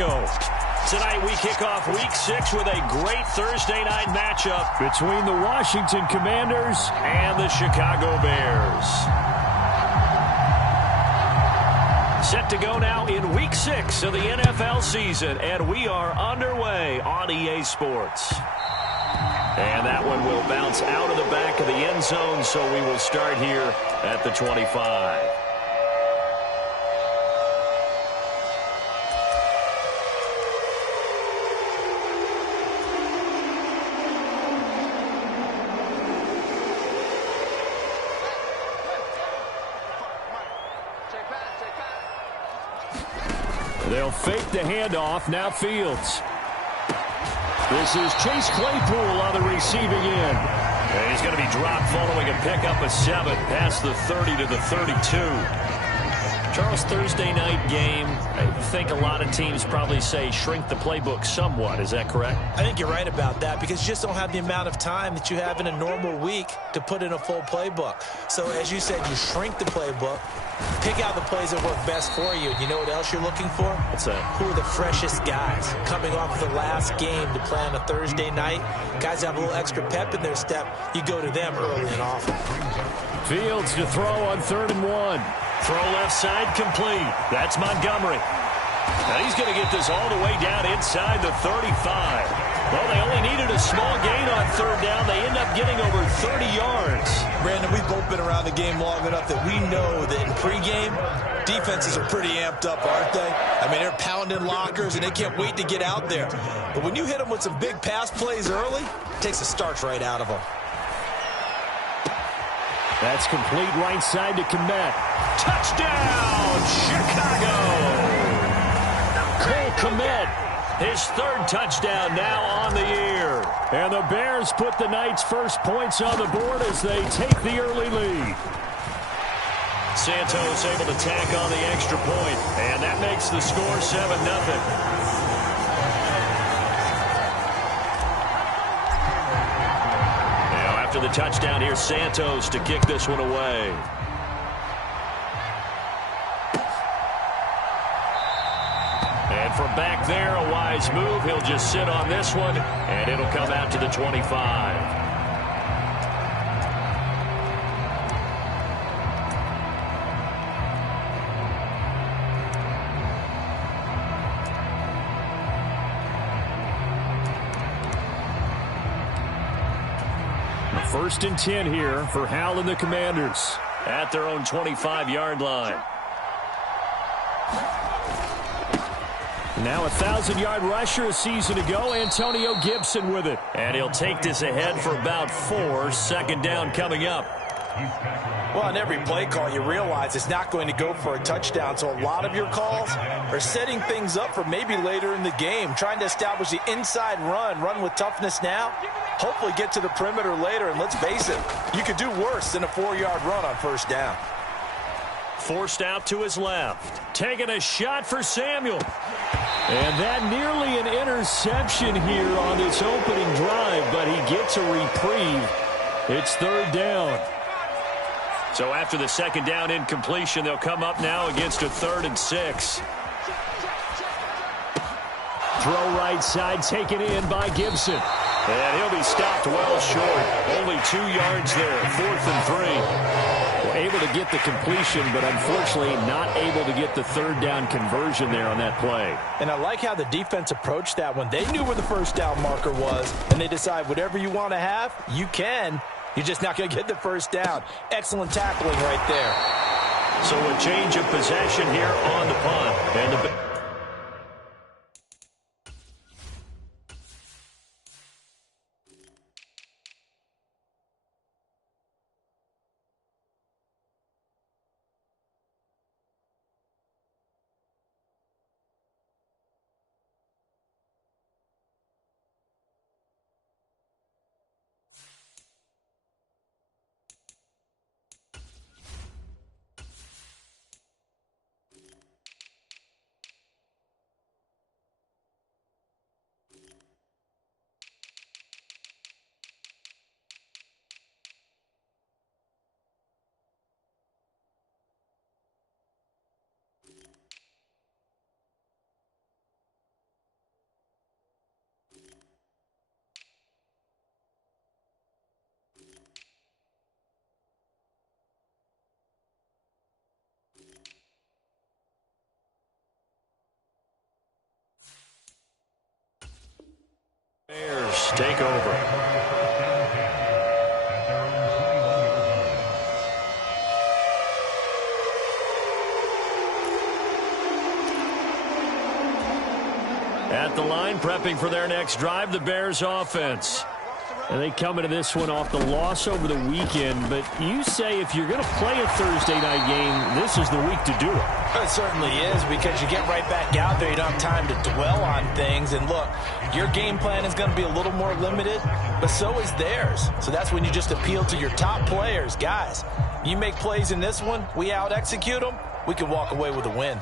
Chicago. Tonight we kick off Week 6 with a great Thursday night matchup between the Washington Commanders and the Chicago Bears. Set to go now in Week 6 of the NFL season, and we are underway on EA Sports. And that one will bounce out of the back of the end zone, so we will start here at the 25. They'll fake the handoff. Now Fields. This is Chase Claypool on the receiving end. And he's going to be dropped following a pickup of 7 past the 30 to the 32. Charles, Thursday night game, I think a lot of teams probably say shrink the playbook somewhat. Is that correct? I think you're right about that because you just don't have the amount of time that you have in a normal week to put in a full playbook. So as you said, you shrink the playbook, pick out the plays that work best for you. You know what else you're looking for? What's that? Who are the freshest guys coming off the last game to play on a Thursday night? Guys have a little extra pep in their step. You go to them early and often. Fields to throw on 3rd and 1. Throw left side complete. That's Montgomery. Now he's going to get this all the way down inside the 35. Well, they only needed a small gain on 3rd down. They end up getting over 30 yards. Brandon, we've both been around the game long enough that we know that in pregame, defenses are pretty amped up, aren't they? I mean, they're pounding lockers, and they can't wait to get out there. But when you hit them with some big pass plays early, it takes the starch right out of them. That's complete right side to Kmet. Touchdown, Chicago! Cole Kmet, his 3rd touchdown now on the year. And the Bears put the Knights' first points on the board as they take the early lead. Santos able to tack on the extra point, and that makes the score 7-0. After the touchdown, here's Santos to kick this one away. And from back there, a wise move. He'll just sit on this one, and it'll come out to the 25. First and 10 here for Hal and the Commanders at their own 25-yard line. Now a 1,000-yard rusher a season ago, Antonio Gibson with it. And he'll take this ahead for about 4. 2nd down coming up. Well, on every play call, you realize it's not going to go for a touchdown. So a lot of your calls are setting things up for maybe later in the game, trying to establish the inside run with toughness now, hopefully get to the perimeter later. And let's face it, you could do worse than a 4-yard run on 1st down. Forced out to his left. Taking a shot for Samuel. And that nearly an interception here on this opening drive, but he gets a reprieve. It's 3rd down. So after the 2nd down incompletion, they'll come up now against a 3rd and 6. Throw right side taken in by Gibson. And he'll be stopped well short. Only 2 yards there. 4th and 3. Well, able to get the completion, but unfortunately not able to get the 3rd down conversion there on that play. And I like how the defense approached that one. They knew where the 1st down marker was, and they decide whatever you want to have, you can. You're just not going to get the 1st down. Excellent tackling right there. So a change of possession here on the punt. And the Bears take over. At the line, prepping for their next drive, the Bears offense. And they come into this one off the loss over the weekend, but you say if you're going to play a Thursday night game, this is the week to do it. It certainly is, because you get right back out there. You don't have time to dwell on things. And look, your game plan is going to be a little more limited, but so is theirs. So that's when you just appeal to your top players. Guys, you make plays in this one, we out-execute them, we can walk away with a win.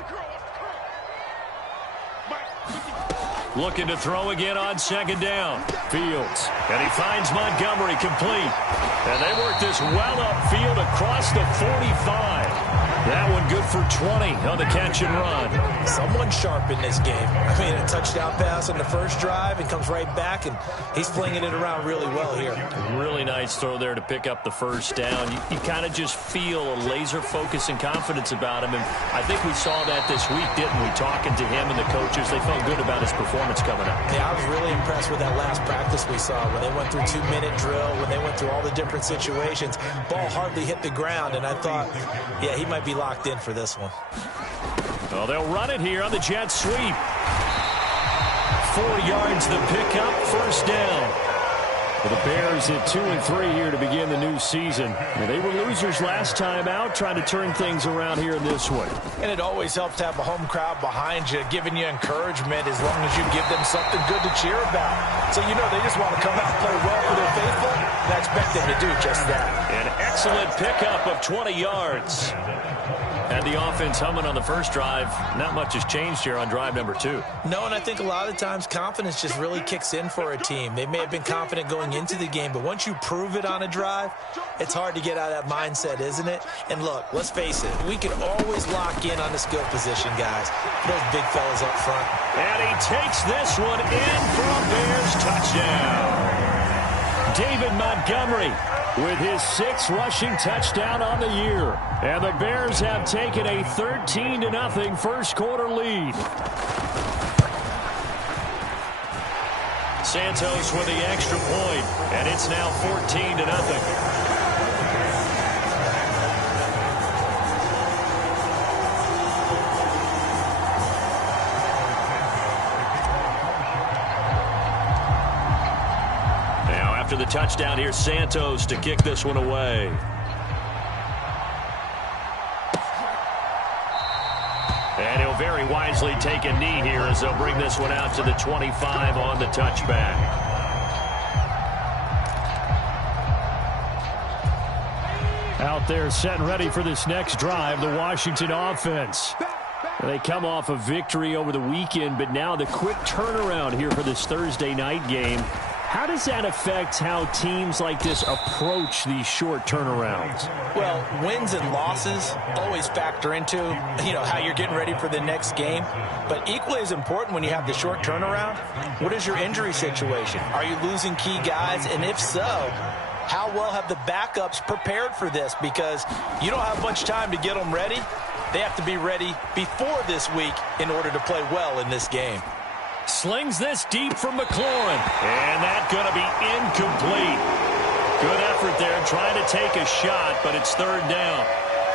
Looking to throw again on second down. Fields. And he finds Montgomery complete. And they work this well upfield across the 45. That one good for 20 on the catch and run. Someone sharp in this game. I mean, a touchdown pass on the first drive and comes right back, and he's flinging it around really well here. Really nice throw there to pick up the first down. You kind of just feel a laser focus and confidence about him, and I think we saw that this week, didn't we? Talking to him and the coaches, they felt good about his performance coming up. Yeah, I was really impressed with that last practice we saw when they went through 2-minute drill, when they went through all the different situations. Ball hardly hit the ground, and I thought, yeah, he might be locked in for this one. Well, they'll run it here on the jet sweep. 4 yards the pickup, first down. Well, the Bears at 2-3 here to begin the new season. Well, they were losers last time out, trying to turn things around here in this one. And it always helps to have a home crowd behind you, giving you encouragement as long as you give them something good to cheer about. So, you know, they just want to come out and play well for their faithful, and I expect them to do just that. An excellent pickup of 20 yards. Had the offense humming on the first drive. Not much has changed here on drive number 2. No, and I think a lot of times confidence just really kicks in for a team. They may have been confident going into the game, but once you prove it on a drive, it's hard to get out of that mindset, isn't it? And look, let's face it, we can always lock in on the skill position, guys. Those big fellas up front. And he takes this one in for a Bears touchdown. David Montgomery with his 6th rushing touchdown on the year. And the Bears have taken a 13-0 first quarter lead. Santos with the extra point, and it's now 14-0. After the touchdown, here's Santos to kick this one away. And he'll very wisely take a knee here as they'll bring this one out to the 25 on the touchback. Out there set and ready for this next drive, the Washington offense. They come off a victory over the weekend, but now the quick turnaround here for this Thursday night game. How does that affect how teams like this approach these short turnarounds? Well, wins and losses always factor into, how you're getting ready for the next game. But equally as important when you have the short turnaround, what is your injury situation? Are you losing key guys? And if so, how well have the backups prepared for this? Because you don't have much time to get them ready. They have to be ready before this week in order to play well in this game. Slings this deep from McLaurin. And that's going to be incomplete. Good effort there trying to take a shot, but it's third down.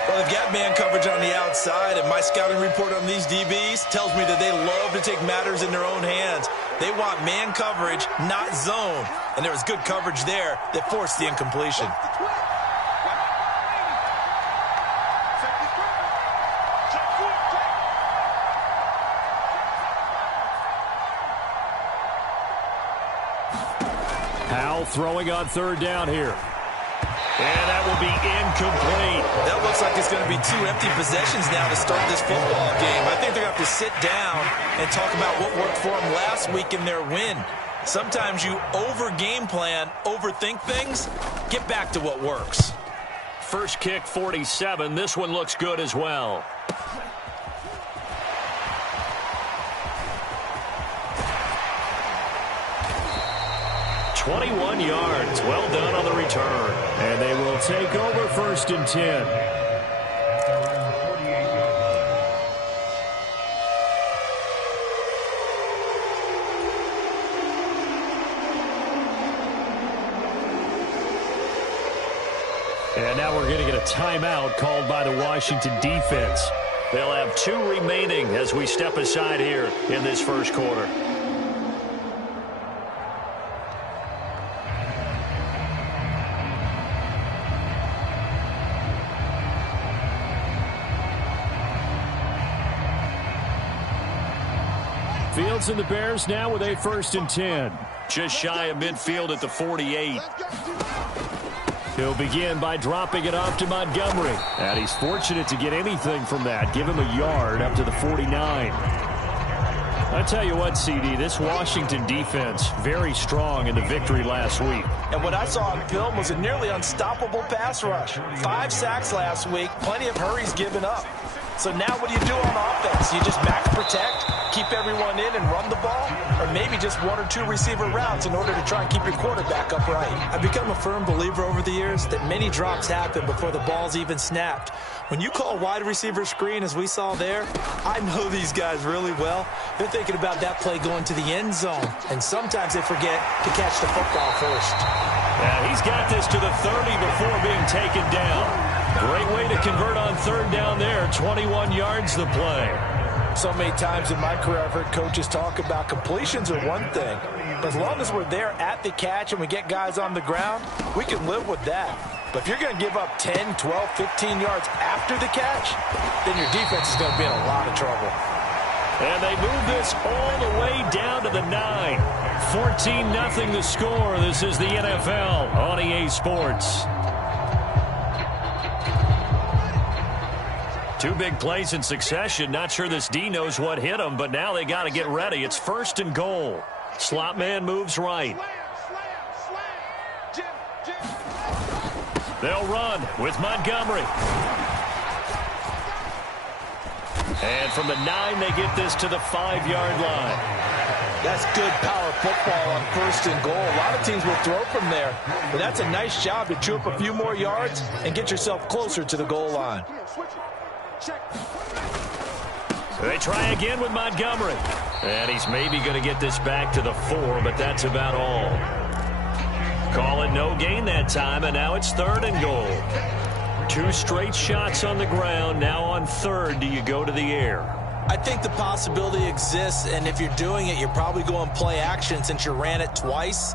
Well, they've got man coverage on the outside, and my scouting report on these DBs tells me that they love to take matters in their own hands. They want man coverage, not zone. And there was good coverage there that forced the incompletion. Throwing on third down here. And that will be incomplete. That looks like it's going to be 2 empty possessions now to start this football game. I think they're going to have to sit down and talk about what worked for them last week in their win. Sometimes you over-game plan, overthink things. Get back to what works. First kick, 47. This one looks good as well. 21 yards. Well done on the return. And they will take over 1st and 10. And now we're going to get a timeout called by the Washington defense. They'll have 2 remaining as we step aside here in this first quarter. Fields and the Bears now with a 1st and 10. Just shy of midfield at the 48. He'll begin by dropping it off to Montgomery. And he's fortunate to get anything from that. Give him a yard up to the 49. I tell you what, CD, this Washington defense, very strong in the victory last week. And what I saw on film was a nearly unstoppable pass rush. 5 sacks last week, plenty of hurries given up. So now what do you do on offense? You just max protect, keep everyone in and run the ball, or maybe just 1 or 2 receiver routes in order to try and keep your quarterback upright. I've become a firm believer over the years that many drops happen before the ball's even snapped. When you call wide receiver screen, as we saw there, I know these guys really well. They're thinking about that play going to the end zone, and sometimes they forget to catch the football first. Yeah, he's got this to the 30 before being taken down. Great way to convert on 3rd down there. 21 yards the play. So many times in my career I've heard coaches talk about completions are one thing. But as long as we're there at the catch and we get guys on the ground, we can live with that. But if you're going to give up 10, 12, 15 yards after the catch, then your defense is going to be in a lot of trouble. And they move this all the way down to the 9. 14-0 the score. This is the NFL on EA Sports. 2 big plays in succession. Not sure this D knows what hit him, but now they got to get ready. It's 1st and goal. Slot man moves right. They'll run with Montgomery. And from the 9, they get this to the 5-yard line. That's good power football on 1st and goal. A lot of teams will throw from there, but that's a nice job to chew up a few more yards and get yourself closer to the goal line. They try again with Montgomery. And he's maybe going to get this back to the 4, but that's about all. Call it no gain that time, and now it's 3rd and goal. 2 straight shots on the ground. Now on 3rd, do you go to the air? I think the possibility exists, and if you're doing it, you're probably going play action since you ran it twice.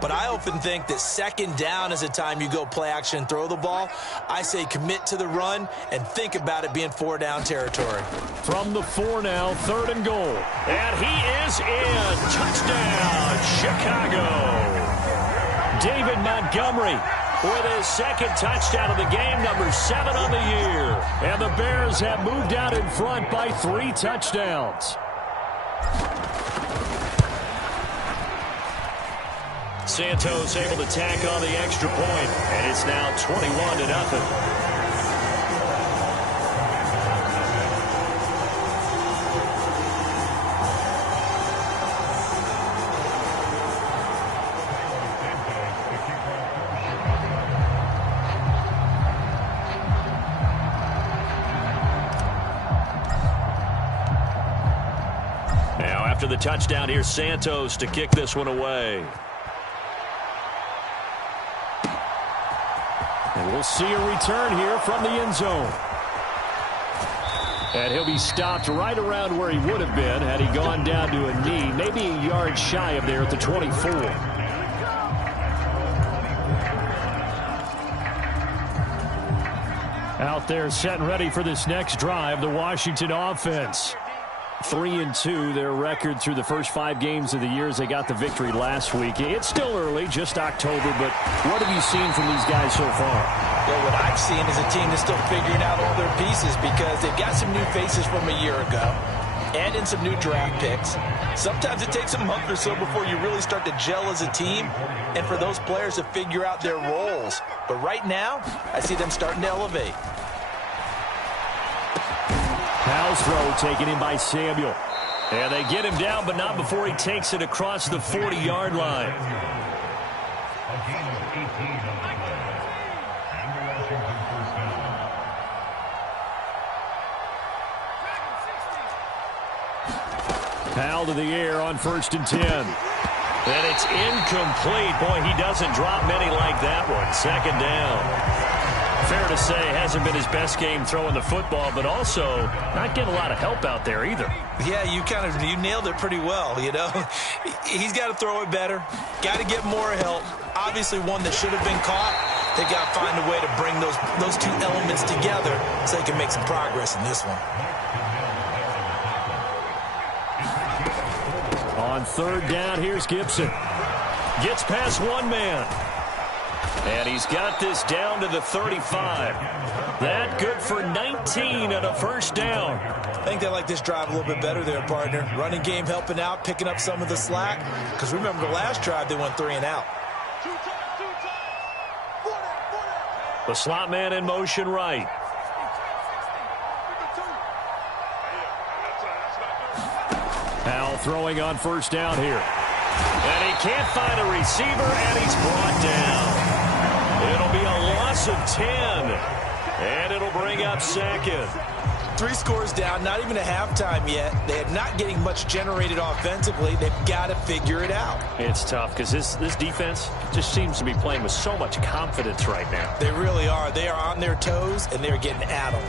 But I often think that 2nd down is a time you go play action and throw the ball. I say commit to the run and think about it being 4-down territory. From the 4 now, 3rd and goal. And he is in. Touchdown, Chicago. David Montgomery with his 2nd touchdown of the game, number 7 on the year. And the Bears have moved out in front by 3 touchdowns. Santos able to tack on the extra point, and it's now 21-0. After the touchdown, here's Santos to kick this one away. And we'll see a return here from the end zone. And he'll be stopped right around where he would have been had he gone down to a knee, maybe a yard shy of there at the 24. Out there set and ready for this next drive, the Washington offense. 3-2, their record through the first 5 games of the year as they got the victory last week. It's still early, just October, but what have you seen from these guys so far? Well, what I've seen is a team that's still figuring out all their pieces because they've got some new faces from a year ago and in some new draft picks. Sometimes it takes a month or so before you really start to gel as a team and for those players to figure out their roles. But right now, I see them starting to elevate. Powell's throw taken in by Samuel. And they get him down, but not before he takes it across the 40-yard line. Powell to the air on 1st and 10. And it's incomplete. Boy, he doesn't drop many like that one. 2nd down. Fair to say, hasn't been his best game throwing the football, but also not getting a lot of help out there either. Yeah, you nailed it pretty well, you know. He's got to throw it better, got to get more help. Obviously one that should have been caught. They got to find a way to bring those two elements together so they can make some progress in this one. On third down, here's Gibson. Gets past one man. And he's got this down to the 35. That good for 19 and a first down. I think they like this drive a little bit better there, partner. Running game helping out, picking up some of the slack. Because remember, the last drive, they went 3 and out. The slot man in motion right. Powell throwing on first down here. And he can't find a receiver, and he's brought down. It'll be a loss of 10. And it'll bring up second. 3 scores down, not even a halftime yet. They're not getting much generated offensively. They've got to figure it out. It's tough because this defense just seems to be playing with so much confidence right now. They really are. They are on their toes, and they're getting at them.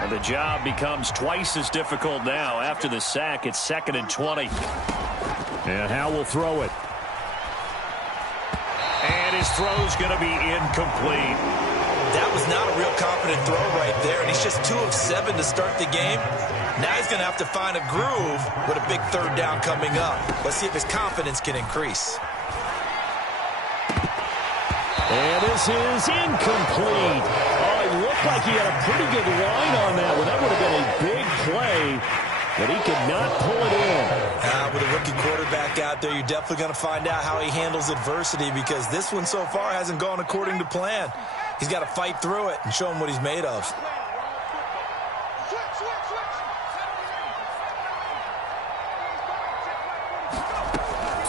And the job becomes twice as difficult now. After the sack, it's 2nd and 20. And Howe will throw it. And his throw's going to be incomplete. That was not a real confident throw right there, and he's just 2 of 7 to start the game. Now he's going to have to find a groove with a big third down coming up. Let's see if his confidence can increase. And this is incomplete. Oh, it looked like he had a pretty good line on that one. That would have been a big play, but he could not pull it in. With a rookie quarterback out there, you're definitely going to find out how he handles adversity, because this one so far hasn't gone according to plan. He's got to fight through it and show him what he's made of.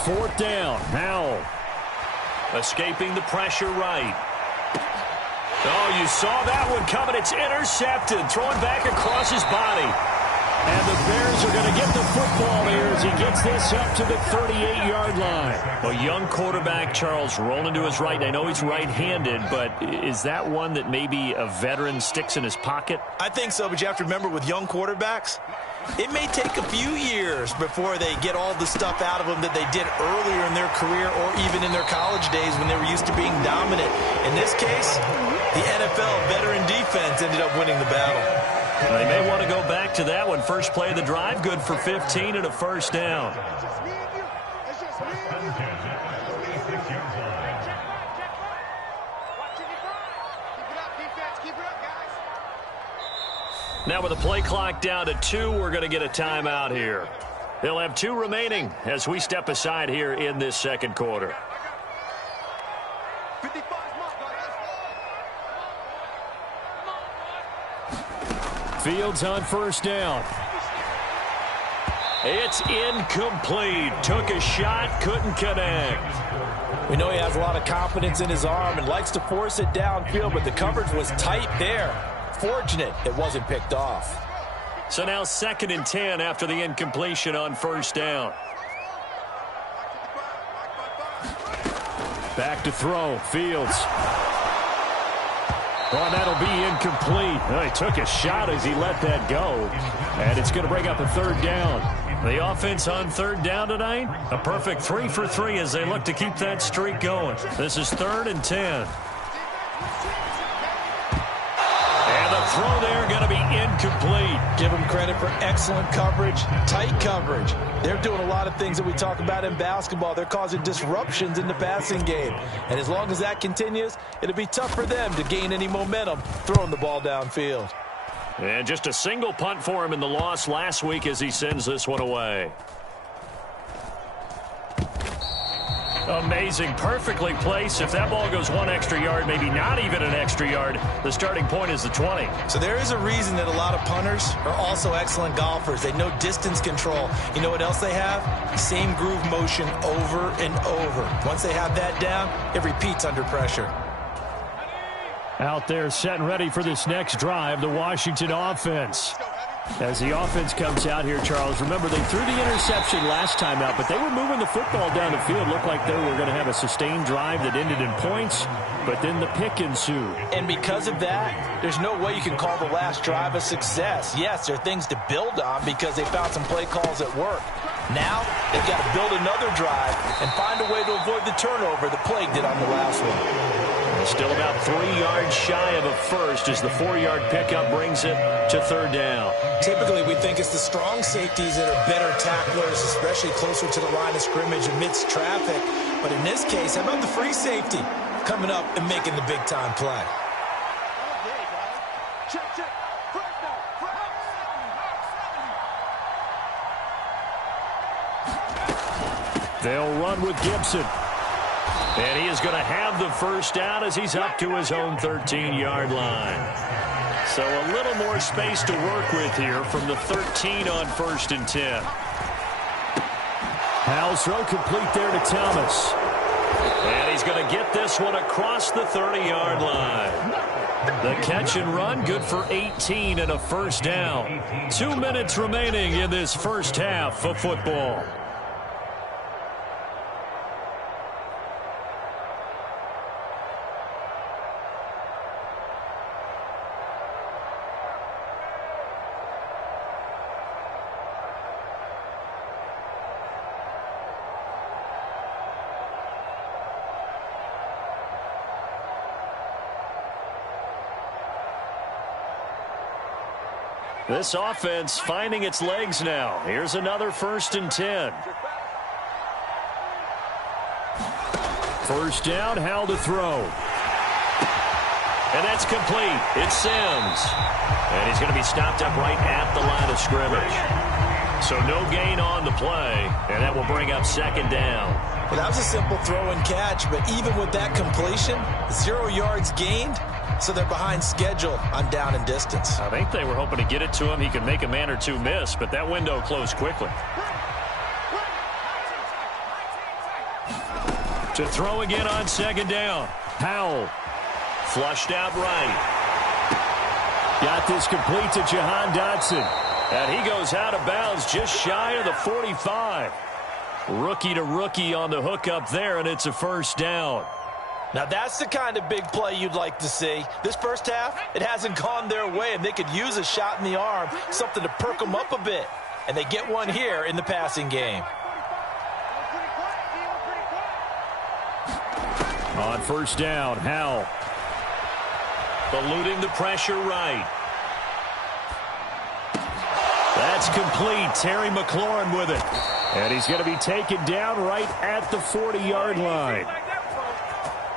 Fourth down. Howell escaping the pressure right. Oh, you saw that one coming. It's intercepted. Throwing back across his body. And the Bears are going to get the football here as he gets this up to the 38-yard line. A young quarterback, Charles, rolling to his right. I know he's right-handed, but is that one that maybe a veteran sticks in his pocket? I think so, but you have to remember with young quarterbacks, it may take a few years before they get all the stuff out of them that they did earlier in their career or even in their college days when they were used to being dominant. In this case, the NFL veteran defense ended up winning the battle. They may want to go back to that one. First play of the drive, good for 15 and a first down. Now with the play clock down to 2, we're going to get a timeout here. They'll have 2 remaining as we step aside here in this second quarter. Fields on first down. It's incomplete. Took a shot, couldn't connect. We know he has a lot of confidence in his arm and likes to force it downfield, but the coverage was tight there. Fortunate it wasn't picked off. So now 2nd and 10 after the incompletion on first down. Back to throw. Fields. Oh, that'll be incomplete. Oh, he took a shot as he let that go. And it's going to bring up a 3rd down. The offense on 3rd down tonight, a perfect 3 for 3 as they look to keep that streak going. This is 3rd and 10. And the throw there going to be incomplete. Give them credit for excellent coverage, tight coverage. They're doing a lot of things that we talk about in basketball. They're causing disruptions in the passing game. And as long as that continues, it'll be tough for them to gain any momentum throwing the ball downfield. And just a single punt for him in the loss last week as he sends this one away. Amazing. Perfectly placed. If that ball goes 1 extra yard, maybe not even an extra yard, the starting point is the 20. So there is a reason that a lot of punters are also excellent golfers. They know distance control. You know what else they have? Same groove motion over and over. Once they have that down, it repeats under pressure. Out there set and ready for this next drive, the Washington offense. As the offense comes out here, Charles, remember they threw the interception last time out, but they were moving the football down the field. Looked like they were going to have a sustained drive that ended in points, but then the pick ensued. And because of that, there's no way you can call the last drive a success. Yes, there are things to build on because they found some play calls at work. Now, they've got to build another drive and find a way to avoid the turnover the Plague did on the last one. Still about 3 yards shy of a first as the 4-yard pickup brings it to third down. Typically, we think it's the strong safeties that are better tacklers, especially closer to the line of scrimmage amidst traffic. But in this case, how about the free safety coming up and making the big-time play? They'll run with Gibson. And he is going to have the first down as he's up to his own 13-yard line. So a little more space to work with here from the 13 on 1st and 10. Howell's throw complete there to Thomas. And he's going to get this one across the 30-yard line. The catch and run, good for 18 and a first down. 2 minutes remaining in this first half of football. This offense finding its legs now. Here's another 1st and 10. First down, Howell to throw. And that's complete. It's Sims. And he's going to be stopped up right at the line of scrimmage. So no gain on the play, and that will bring up 2nd down. Well, that was a simple throw and catch, but even with that completion, 0 yards gained. So they're behind schedule on down and distance. I think they were hoping to get it to him. He could make a man or two miss, but that window closed quickly. To throw again on 2nd down. Howell. Flushed out right. Got this complete to Jahan Dotson. And he goes out of bounds just shy of the 45. Rookie to rookie on the hookup there, and it's a first down. Now, that's the kind of big play you'd like to see. This first half, it hasn't gone their way, and they could use a shot in the arm, something to perk them up a bit. And they get one here in the passing game. On first down, Howell. Eluding the pressure right. That's complete. Terry McLaurin with it. And he's going to be taken down right at the 40-yard line.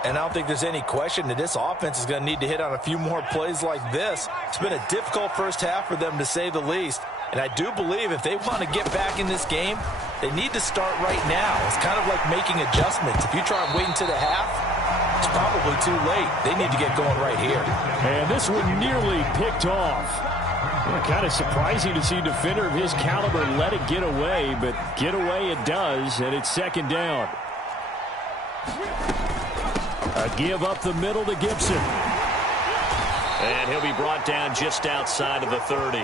And I don't think there's any question that this offense is going to need to hit on a few more plays like this. It's been a difficult first half for them, to say the least. And I do believe if they want to get back in this game, they need to start right now. It's kind of like making adjustments. If you try and wait until the half, it's probably too late. They need to get going right here. And this one nearly picked off. Well, kind of surprising to see a defender of his caliber let it get away, but get away it does, and it's 2nd down. A give up the middle to Gibson. And he'll be brought down just outside of the 30.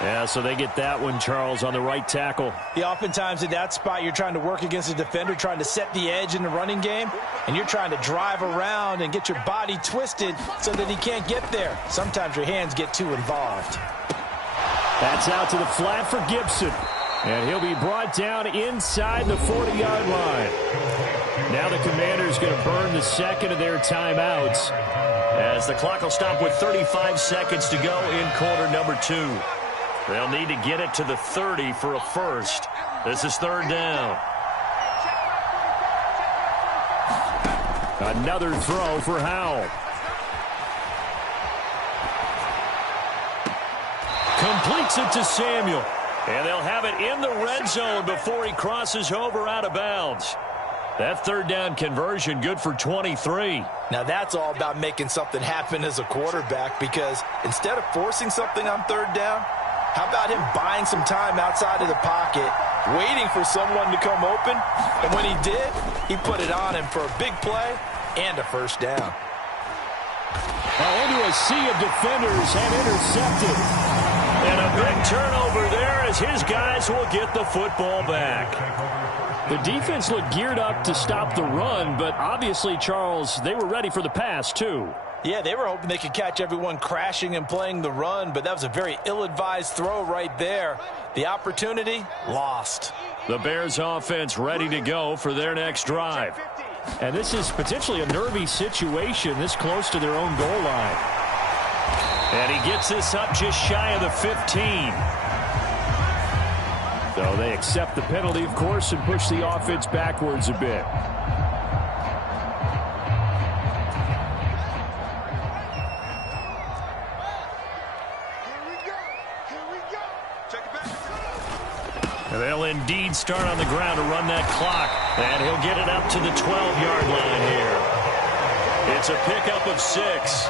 Yeah, so they get that one, Charles, on the right tackle. Yeah, oftentimes in that spot, you're trying to work against a defender, trying to set the edge in the running game, and you're trying to drive around and get your body twisted so that he can't get there. Sometimes your hands get too involved. That's out to the flat for Gibson. And he'll be brought down inside the 40-yard line. Now the Commanders going to burn the second of their timeouts as the clock will stop with 35 seconds to go in quarter number 2. They'll need to get it to the 30 for a first. This is 3rd down. Another throw for Howell. Completes it to Samuel. And they'll have it in the red zone before he crosses over out of bounds. That 3rd down conversion good for 23. Now that's all about making something happen as a quarterback, because instead of forcing something on 3rd down, how about him buying some time outside of the pocket, waiting for someone to come open, and when he did, he put it on him for a big play and a first down. Into a sea of defenders and intercepted. turnover there as his guys will get the football back. The defense looked geared up to stop the run, but obviously, Charles, they were ready for the pass, too. Yeah, they were hoping they could catch everyone crashing and playing the run, but that was a very ill-advised throw right there. The opportunity, lost. The Bears offense ready to go for their next drive. And this is potentially a nervy situation this close to their own goal line. And he gets this up just shy of the 15. So they accept the penalty, of course, and push the offense backwards a bit. And they'll indeed start on the ground to run that clock. And he'll get it up to the 12-yard line here. It's a pickup of 6.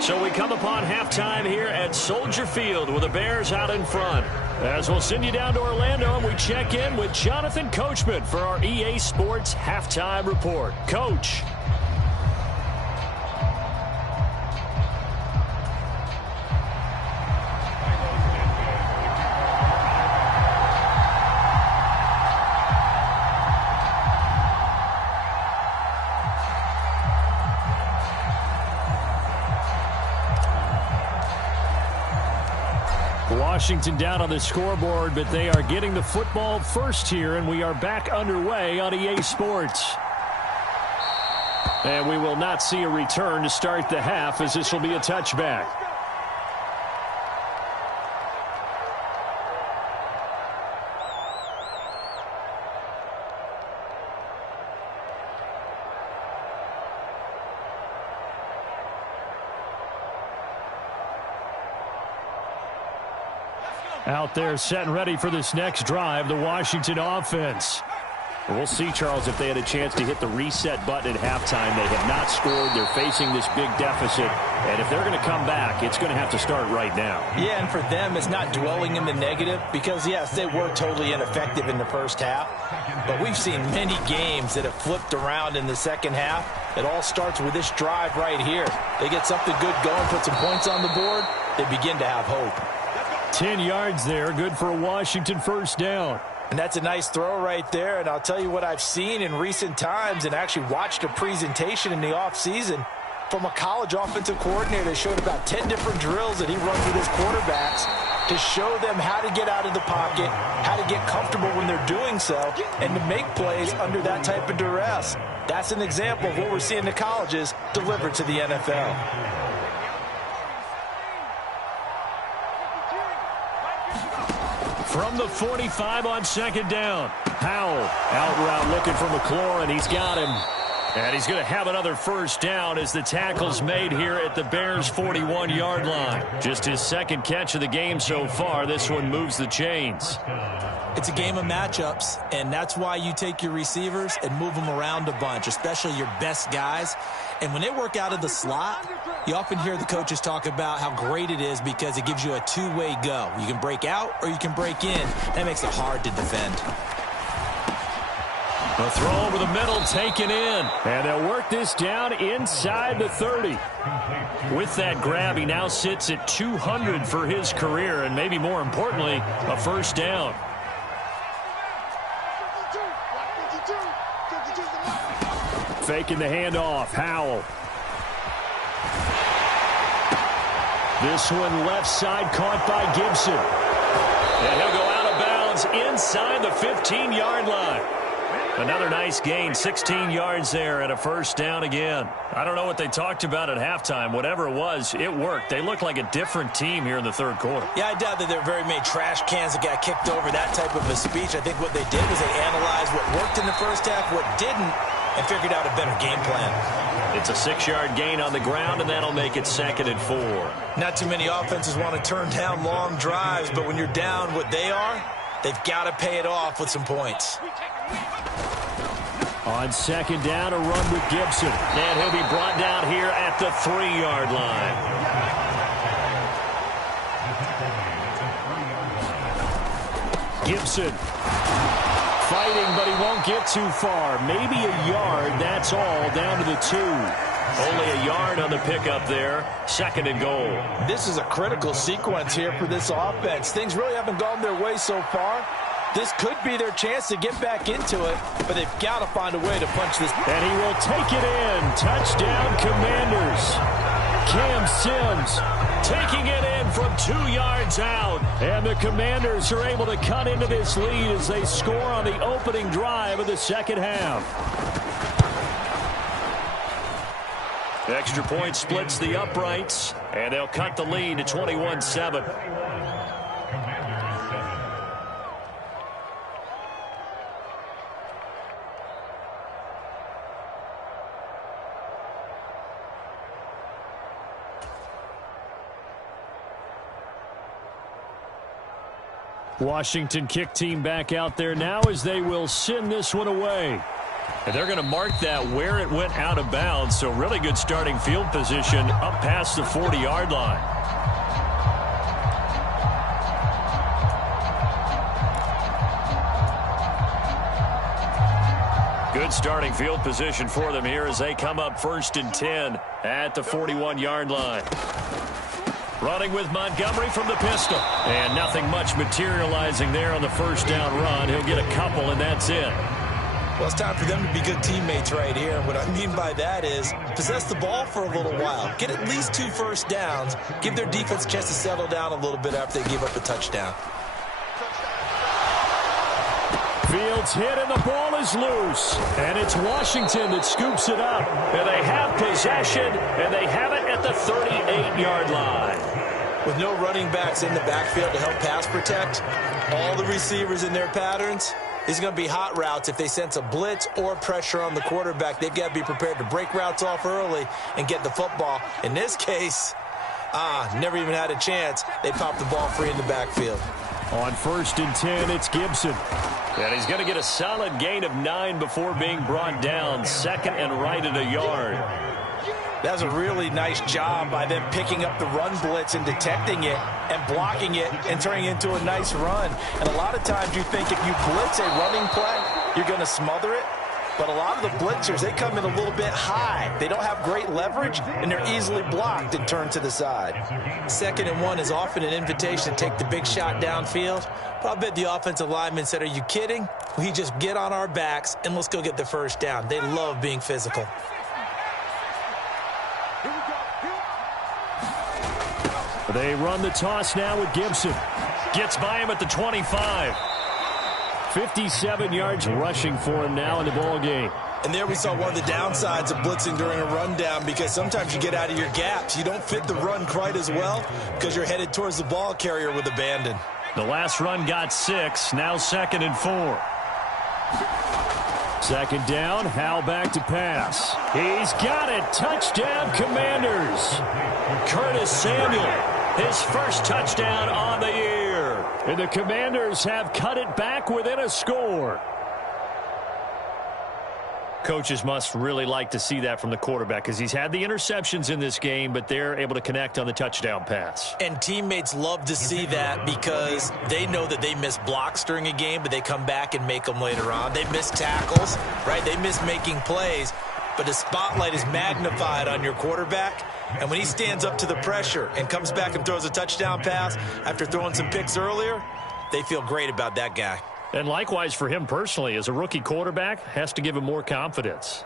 So we come upon halftime here at Soldier Field with the Bears out in front. As we'll send you down to Orlando and we check in with Jonathan Coachman for our EA Sports Halftime Report. Coach. Washington down on the scoreboard, but they are getting the football first here, and we are back underway on EA Sports. And we will not see a return to start the half, as this will be a touchback. Out there set and ready for this next drive, the Washington offense. We'll see, Charles, if they had a chance to hit the reset button at halftime. They have not scored. They're facing this big deficit. And if they're going to come back, it's going to have to start right now. Yeah, and for them, it's not dwelling in the negative because, yes, they were totally ineffective in the first half. But we've seen many games that have flipped around in the second half. It all starts with this drive right here. They get something good going, put some points on the board, they begin to have hope. 10 yards there, good for a Washington first down. And that's a nice throw right there, and I'll tell you what I've seen in recent times and actually watched a presentation in the offseason from a college offensive coordinator that showed about 10 different drills that he runs with his quarterbacks to show them how to get out of the pocket, how to get comfortable when they're doing so, and to make plays under that type of duress. That's an example of what we're seeing in the colleges delivered to the NFL. From the 45 on second down. Howell out route looking for McLaurin, and he's got him. And he's going to have another first down as the tackle's made here at the Bears' 41-yard line. Just his second catch of the game so far. This one moves the chains. It's a game of matchups, and that's why you take your receivers and move them around a bunch, especially your best guys. And when they work out of the slot, you often hear the coaches talk about how great it is because it gives you a two-way go. You can break out or you can break in. That makes it hard to defend. A throw over the middle taken in. And they'll work this down inside the 30. With that grab, he now sits at 200 for his career, and maybe more importantly, a first down. Faking the handoff. Howell. This one left side caught by Gibson. And he'll go out of bounds inside the 15-yard line. Another nice gain, 16 yards there and a first down again. I don't know what they talked about at halftime. Whatever it was, it worked. They look like a different team here in the third quarter. Yeah, I doubt that there were very many trash cans that got kicked over, that type of a speech. I think what they did was they analyzed what worked in the first half, what didn't, and figured out a better game plan. It's a 6-yard gain on the ground, and that'll make it 2nd and 4. Not too many offenses want to turn down long drives, but when you're down what they are, they've got to pay it off with some points. On second down, a run with Gibson. And he'll be brought down here at the 3-yard line. Gibson Fighting, but he won't get too far. Maybe a yard, that's all, down to the 2. Only a yard on the pickup there. 2nd and goal. This is a critical sequence here for this offense. Things really haven't gone their way so far. This could be their chance to get back into it, but they've got to find a way to punch this. And he will take it in. Touchdown, Commanders. Cam Sims taking it in from 2 yards out. And the Commanders are able to cut into this lead as they score on the opening drive of the second half. Extra point splits the uprights, and they'll cut the lead to 21-7. Washington kick team back out there now as they will send this one away. And they're going to mark that where it went out of bounds, so really good starting field position up past the 40-yard line. Good starting field position for them here as they come up 1st and 10 at the 41-yard line. Running with Montgomery from the pistol. And nothing much materializing there on the first down run. He'll get a couple, and that's it. Well, it's time for them to be good teammates right here. What I mean by that is possess the ball for a little while. Get at least 2 first downs. Give their defense a chance to settle down a little bit after they give up a touchdown. Fields hit, and the ball is loose. And it's Washington that scoops it up. And they have possession, and they have it at the 38-yard line. With no running backs in the backfield to help pass protect, all the receivers in their patterns, these are going to be hot routes. If they sense a blitz or pressure on the quarterback, they've got to be prepared to break routes off early and get the football. In this case, never even had a chance. They popped the ball free in the backfield. On 1st and 10, it's Gibson. And he's going to get a solid gain of 9 before being brought down. 2nd and right at a yard. That was a really nice job by them picking up the run blitz and detecting it and blocking it and turning it into a nice run. And a lot of times you think if you blitz a running play, you're going to smother it. But a lot of the blitzers, they come in a little bit high. They don't have great leverage, and they're easily blocked and turned to the side. 2nd and 1 is often an invitation to take the big shot downfield. But I bet the offensive linemen said, are you kidding? We just get on our backs, and let's go get the first down. They love being physical. They run the toss now with Gibson. Gets by him at the 25. 57 yards rushing for him now in the ball game. And there we saw one of the downsides of blitzing during a rundown, because sometimes you get out of your gaps. You don't fit the run quite as well because you're headed towards the ball carrier with abandon. The last run got 6. Now 2nd and 4. 2nd down. Howell back to pass. He's got it. Touchdown, Commanders. Curtis Samuel, his first touchdown on the year. And the Commanders have cut it back within a score. Coaches must really like to see that from the quarterback, because he's had the interceptions in this game, but they're able to connect on the touchdown pass. And teammates love to see that, because they know that they miss blocks during a game, but they come back and make them later on. They miss tackles, right? They miss making plays, but the spotlight is magnified on your quarterback. And when he stands up to the pressure and comes back and throws a touchdown pass after throwing some picks earlier, they feel great about that guy. And likewise for him personally, as a rookie quarterback, has to give him more confidence.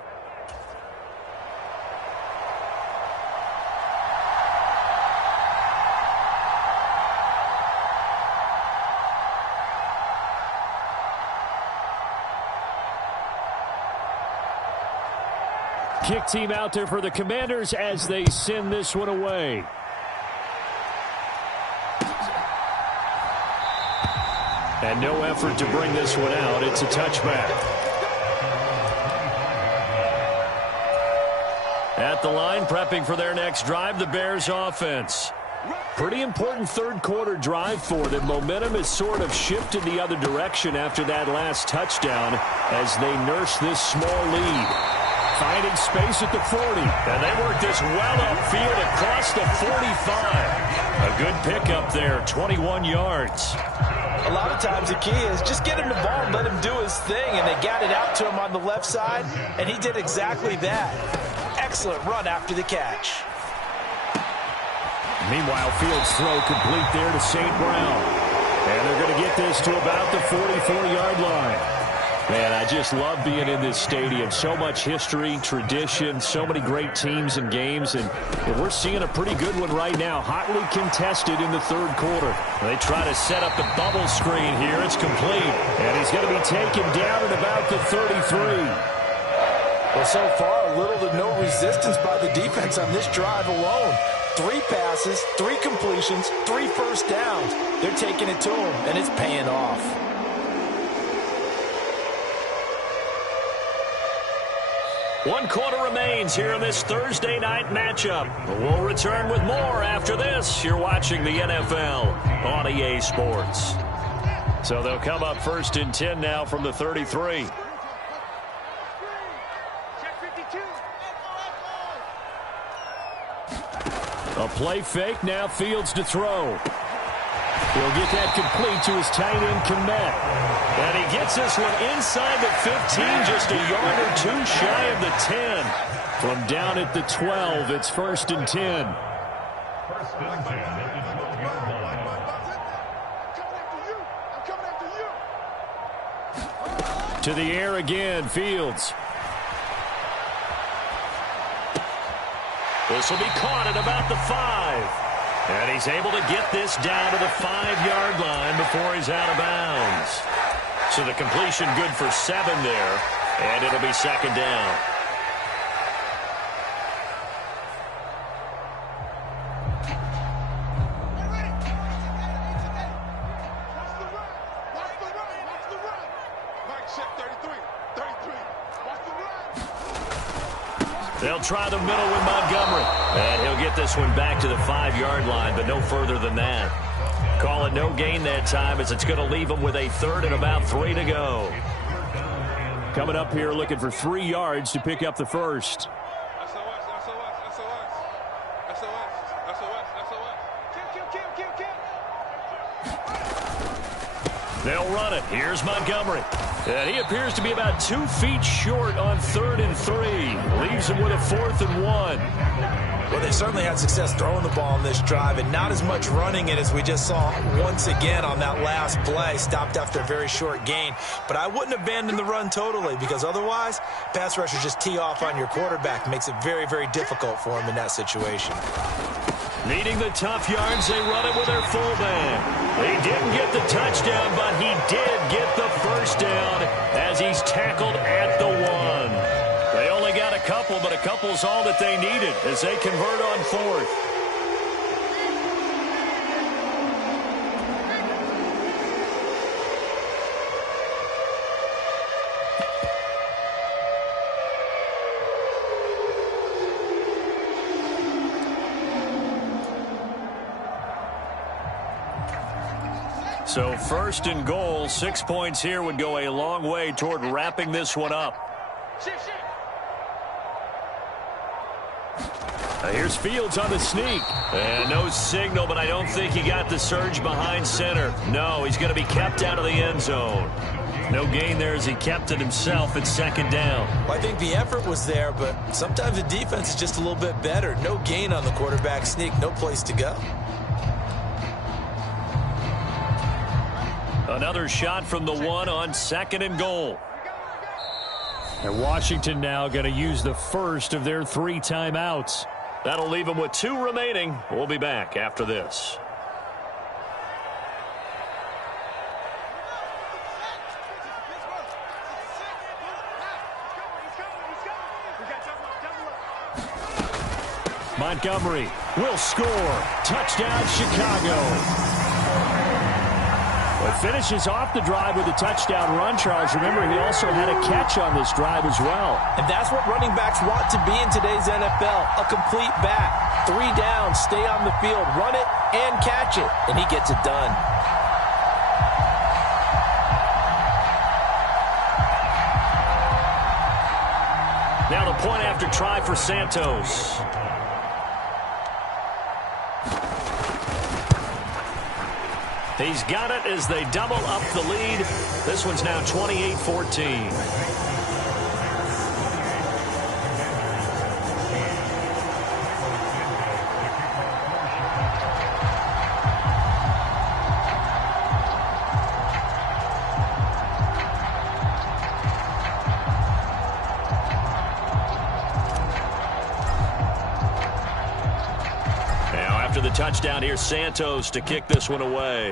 Kick team out there for the Commanders as they send this one away. And no effort to bring this one out. It's a touchback. At the line, prepping for their next drive, the Bears offense. Pretty important third quarter drive for them. Momentum has sort of shifted the other direction after that last touchdown as they nurse this small lead. Finding space at the 40. And they work this well upfield across the 45. A good pickup there, 21 yards. A lot of times the key is just get him the ball and let him do his thing, and they got it out to him on the left side, and he did exactly that. Excellent run after the catch. Meanwhile, Fields' throw complete there to St. Brown. And they're going to get this to about the 44-yard line. Man, I just love being in this stadium. So much history, tradition, so many great teams and games. And we're seeing a pretty good one right now. Hotly contested in the third quarter. They try to set up the bubble screen here. It's complete. And he's going to be taken down at about the 33. Well, so far, little to no resistance by the defense on this drive alone. 3 passes, 3 completions, 3 first downs. They're taking it to him, and it's paying off. One quarter remains here in this Thursday night matchup. We'll return with more after this. You're watching the NFL on EA Sports. So they'll come up 1st and 10 now from the 33. A play fake, now Fields to throw. He'll get that complete to his tight end, Kmet. And he gets this one inside the 15, just a yard or 2 shy of the 10. From down at the 12, it's 1st and 10. To the air again, Fields. This will be caught at about the 5. And he's able to get this down to the 5-yard line before he's out of bounds. So the completion good for 7 there, and it'll be 2nd down. They'll try the middle with Montgomery. And he'll get this one back to the 5-yard line, but no further than that. Call it no gain that time, as it's going to leave him with a 3rd and about 3 to go. Coming up here looking for 3 yards to pick up the first. They'll run it. Here's Montgomery. And he appears to be about 2 feet short on 3rd and 3. Leaves him with a 4th and 1. Well, they certainly had success throwing the ball on this drive, and not as much running it as we just saw once again on that last play. Stopped after a very short gain. But I wouldn't abandon the run totally, because otherwise, pass rushers just tee off on your quarterback. Makes it very, very difficult for him in that situation. Needing the tough yards, they run it with their fullback. He didn't get the touchdown, but he did get the first down as he's tackled at the 1. They only got a couple, but a couple's all that they needed as they convert on 4th. So 1st and goal, 6 points here would go a long way toward wrapping this one up. Here's Fields on the sneak. And no signal, but I don't think he got the surge behind center. No, he's going to be kept out of the end zone. No gain there as he kept it himself at 2nd down. Well, I think the effort was there, but sometimes the defense is just a little bit better. No gain on the quarterback sneak, no place to go. Another shot from the 1 on 2nd and goal. And Washington now going to use the first of their 3 timeouts. That'll leave them with 2 remaining. We'll be back after this. Montgomery will score. Touchdown, Chicago. Well, finishes off the drive with a touchdown run, Charles. Remember, he also had a catch on this drive as well. And that's what running backs want to be in today's NFL, a complete back. 3 down, stay on the field, run it, and catch it. And he gets it done. Now the point after try for Santos. He's got it as they double up the lead. This one's now 28-14. After the touchdown, here's Santos to kick this one away.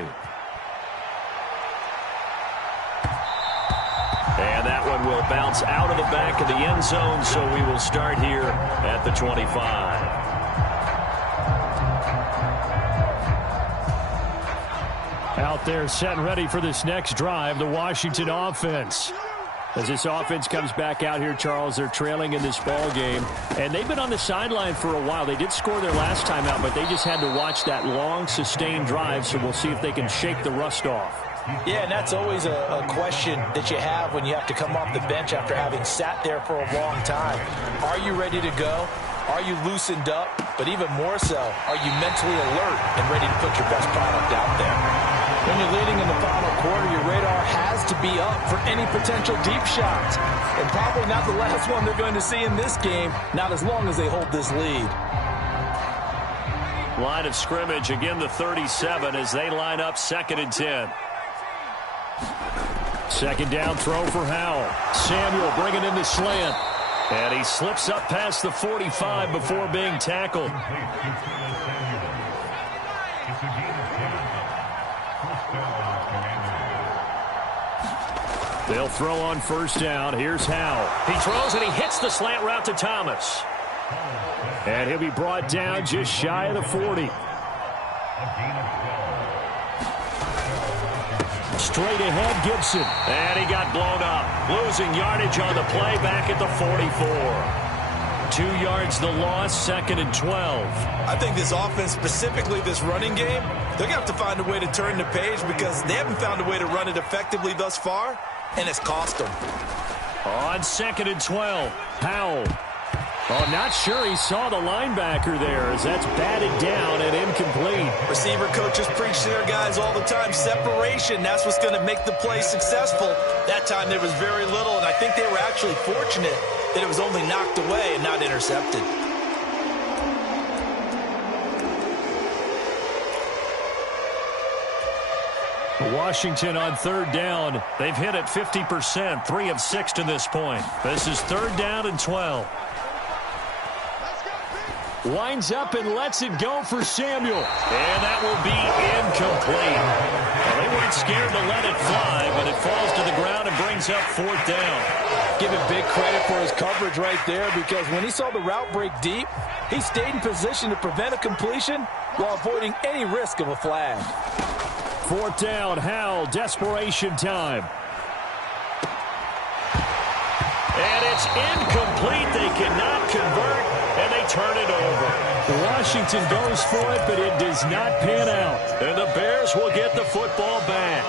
And that one will bounce out of the back of the end zone, so we will start here at the 25. Out there set and ready for this next drive, the Washington offense. As this offense comes back out here, Charles, they're trailing in this ball game. And they've been on the sideline for a while. They did score their last time out, but they just had to watch that long, sustained drive. So we'll see if they can shake the rust off. Yeah, and that's always a question that you have when you have to come off the bench after having sat there for a long time. Are you ready to go? Are you loosened up? But even more so, are you mentally alert and ready to put your best product out there? When you're leading in the final quarter, your radar has to be up for any potential deep shots. And probably not the last one they're going to see in this game, not as long as they hold this lead. Line of scrimmage, again the 37 as they line up 2nd and 10. Second down throw for Howell. Samuel bringing in the slant. And he slips up past the 45 before being tackled. They'll throw on first down. Here's Howell. He throws and he hits the slant route to Thomas. And he'll be brought down just shy of the 40. Straight ahead, Gibson. And he got blown up. Losing yardage on the play back at the 44. 2 yards the loss, 2nd and 12. I think this offense, specifically this running game, they're going to have to find a way to turn the page because they haven't found a way to run it effectively thus far, and it's cost them. On 2nd and 12, Howell. Oh, not sure he saw the linebacker there as that's batted down and incomplete. Receiver coaches preach to their guys all the time. Separation, that's what's going to make the play successful. That time there was very little, and I think they were actually fortunate that it was only knocked away and not intercepted. Washington on 3rd down. They've hit it 50%, 3 of 6 to this point. This is 3rd down and 12. Winds up and lets it go for Samuel. And that will be incomplete. Well, they weren't scared to let it fly, but it falls to the ground and brings up 4th down. Give him big credit for his coverage right there because when he saw the route break deep, he stayed in position to prevent a completion while avoiding any risk of a flag. 4th down, Howell, desperation time. And it's incomplete. They cannot convert, and they turn it over. Washington goes for it, but it does not pan out. And the Bears will get the football back.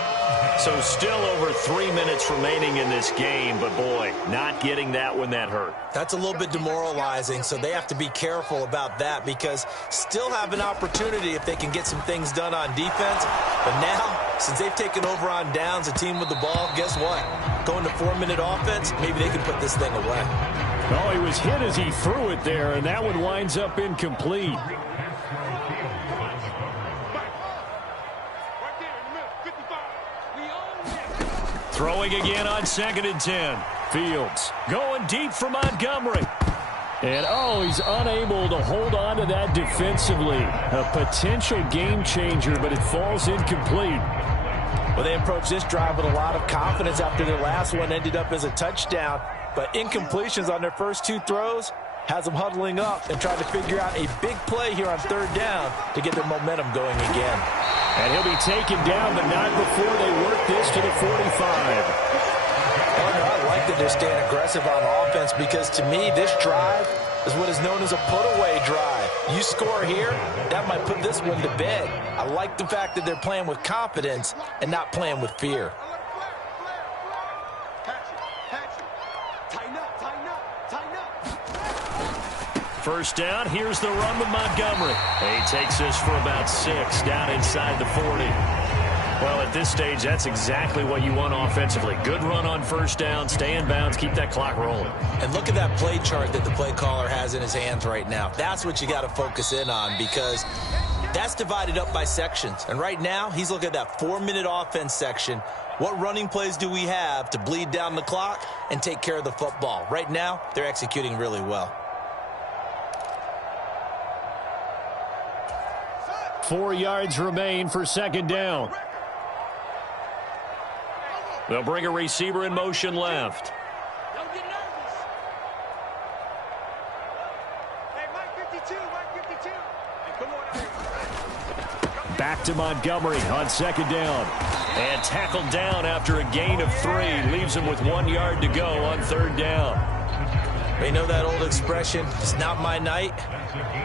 So still over 3 minutes remaining in this game, but boy, not getting that one that hurt. That's a little bit demoralizing, so they have to be careful about that because still have an opportunity if they can get some things done on defense. But now, since they've taken over on downs, a team with the ball, guess what? Going to 4-minute offense, maybe they can put this thing away. Oh, he was hit as he threw it there, and that one winds up incomplete. Throwing again on 2nd and 10. Fields going deep for Montgomery. And, oh, he's unable to hold on to that defensively. A potential game changer, but it falls incomplete. Well, they approached this drive with a lot of confidence after their last one ended up as a touchdown. But incompletions on their first 2 throws has them huddling up and trying to figure out a big play here on 3rd down to get their momentum going again. And he'll be taken down, but not before they work this to the 45. I like that they're staying aggressive on offense because to me, this drive is what is known as a put-away drive. You score here, that might put this one to bed. I like the fact that they're playing with confidence and not playing with fear. First down, here's the run with Montgomery. He takes this for about 6 down inside the 40. Well, at this stage, that's exactly what you want offensively. Good run on first down, stay in bounds, keep that clock rolling. And look at that play chart that the play caller has in his hands right now. That's what you got to focus in on, because that's divided up by sections. And right now, he's looking at that 4-minute offense section. What running plays do we have to bleed down the clock and take care of the football? Right now, they're executing really well. 4 yards remain for second down. They'll bring a receiver in motion left. Don't get nervous. Hey, Mike 52, Mike 52. Hey, come on. Back to Montgomery on second down. And tackled down after a gain of 3. Leaves him with 1 yard to go on third down. You know that old expression, it's not my night?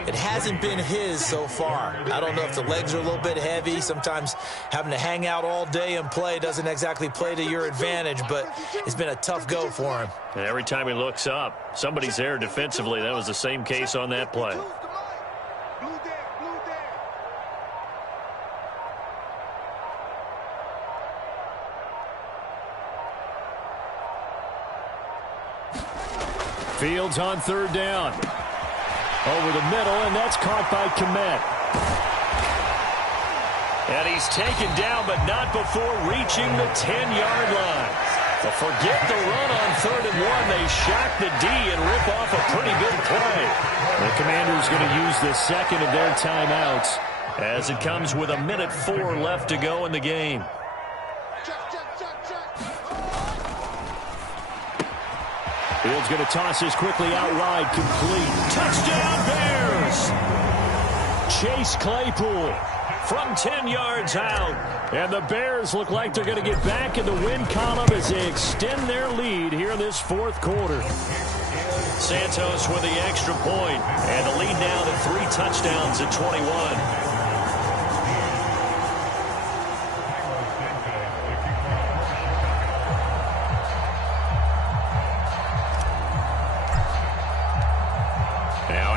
It hasn't been his so far. I don't know if the legs are a little bit heavy. Sometimes having to hang out all day and play doesn't exactly play to your advantage, but it's been a tough go for him. And every time he looks up, somebody's there defensively. That was the same case on that play. Fields on third down. Over the middle, and that's caught by Kmet. And he's taken down, but not before reaching the 10-yard line. So forget the run on 3rd and 1. They shock the D and rip off a pretty big play. The Commanders going to use the second of their timeouts as it comes with 1:04 left to go in the game. Fields going to toss this quickly out wide, complete. Touchdown Bears! Chase Claypool from 10 yards out. And the Bears look like they're going to get back in the win column as they extend their lead here in this fourth quarter. Santos with the extra point, and the lead now to 3 touchdowns at 21.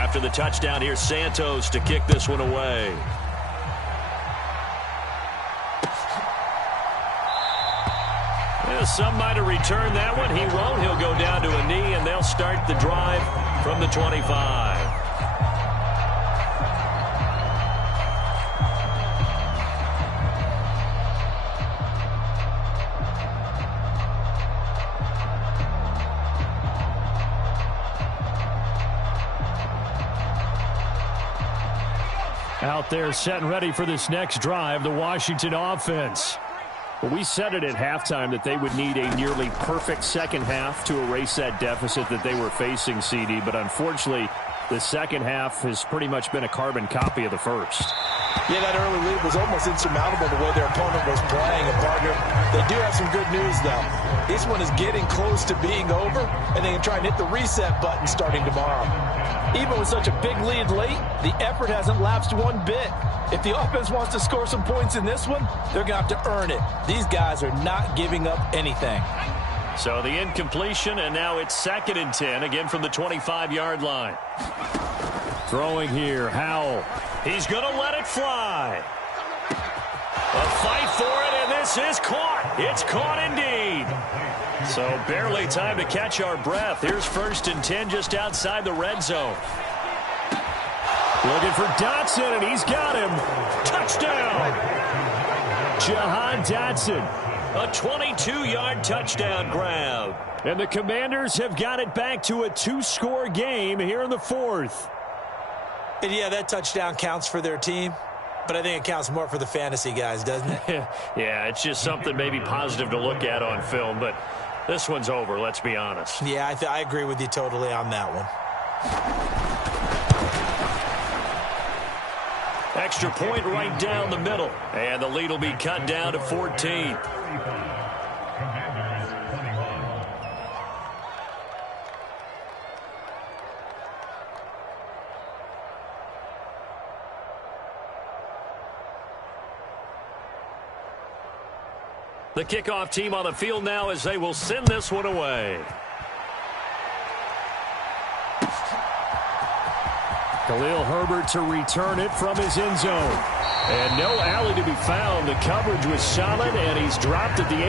After the touchdown, here's Santos to kick this one away. Yeah, some might have returned that one. He won't. He'll go down to a knee, and they'll start the drive from the 25. Out there set and ready for this next drive, the Washington offense. Well, we said it at halftime that they would need a nearly perfect second half to erase that deficit that they were facing, CD. But unfortunately, the second half has pretty much been a carbon copy of the first. Yeah, that early lead was almost insurmountable the way their opponent was playing. And, partner, they do have some good news, though. This one is getting close to being over, and they can try and hit the reset button starting tomorrow. Even with such a big lead late, the effort hasn't lapsed one bit. If the offense wants to score some points in this one, they're going to have to earn it. These guys are not giving up anything. So the incompletion, and now it's 2nd and 10, again from the 25-yard line. Throwing here, Howell. He's going to let it fly. A fight for it, and this is caught. It's caught indeed. So barely time to catch our breath. Here's 1st and 10 just outside the red zone. Looking for Dotson, and he's got him. Touchdown! Jahan Dotson. A 22-yard touchdown grab. And the Commanders have got it back to a 2-score game here in the 4th. And yeah, that touchdown counts for their team, but I think it counts more for the fantasy guys, doesn't it? Yeah, it's just something maybe positive to look at on film, but this one's over, let's be honest. Yeah, I agree with you totally on that one. Extra point right down the middle, and the lead will be cut down to 14. The kickoff team on the field now as they will send this one away. Khalil Herbert to return it from his end zone. And no alley to be found. The coverage was solid, and he's dropped at the 18.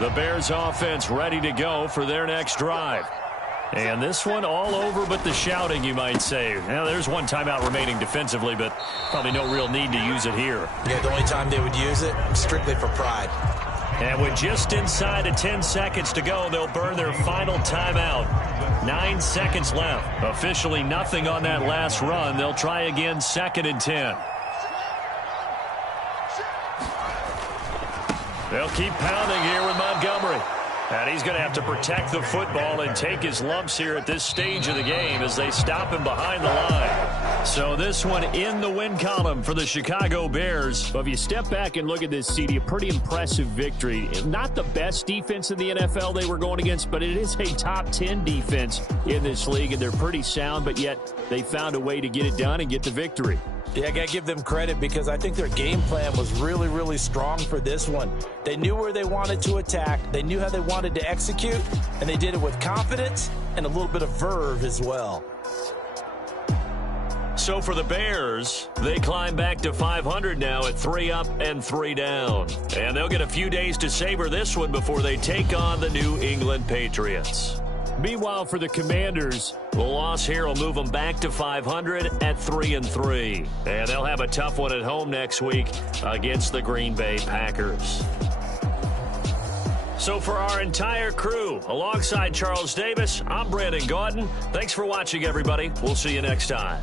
The Bears offense ready to go for their next drive. And this one all over but the shouting, you might say. Now, there's one timeout remaining defensively, but probably no real need to use it here. Yeah, the only time they would use it, strictly for pride. And with just inside of 10 seconds to go, they'll burn their final timeout. 9 seconds left. Officially nothing on that last run. They'll try again 2nd and 10. They'll keep pounding here with Montgomery. And he's going to have to protect the football and take his lumps here at this stage of the game as they stop him behind the line. So this one in the win column for the Chicago Bears. But if you step back and look at this, CD, a pretty impressive victory. Not the best defense in the NFL they were going against, but it is a top 10 defense in this league, and they're pretty sound, but yet they found a way to get it done and get the victory. Yeah, I got to give them credit because I think their game plan was really, really strong for this one. They knew where they wanted to attack. They knew how they wanted to execute, and they did it with confidence and a little bit of verve as well. So for the Bears, they climb back to 500 now at 3 up and 3 down. And they'll get a few days to savor this one before they take on the New England Patriots. Meanwhile, for the Commanders, the loss here will move them back to 500 at 3 and 3. And they'll have a tough one at home next week against the Green Bay Packers. So for our entire crew, alongside Charles Davis, I'm Brandon Gaudin. Thanks for watching, everybody. We'll see you next time.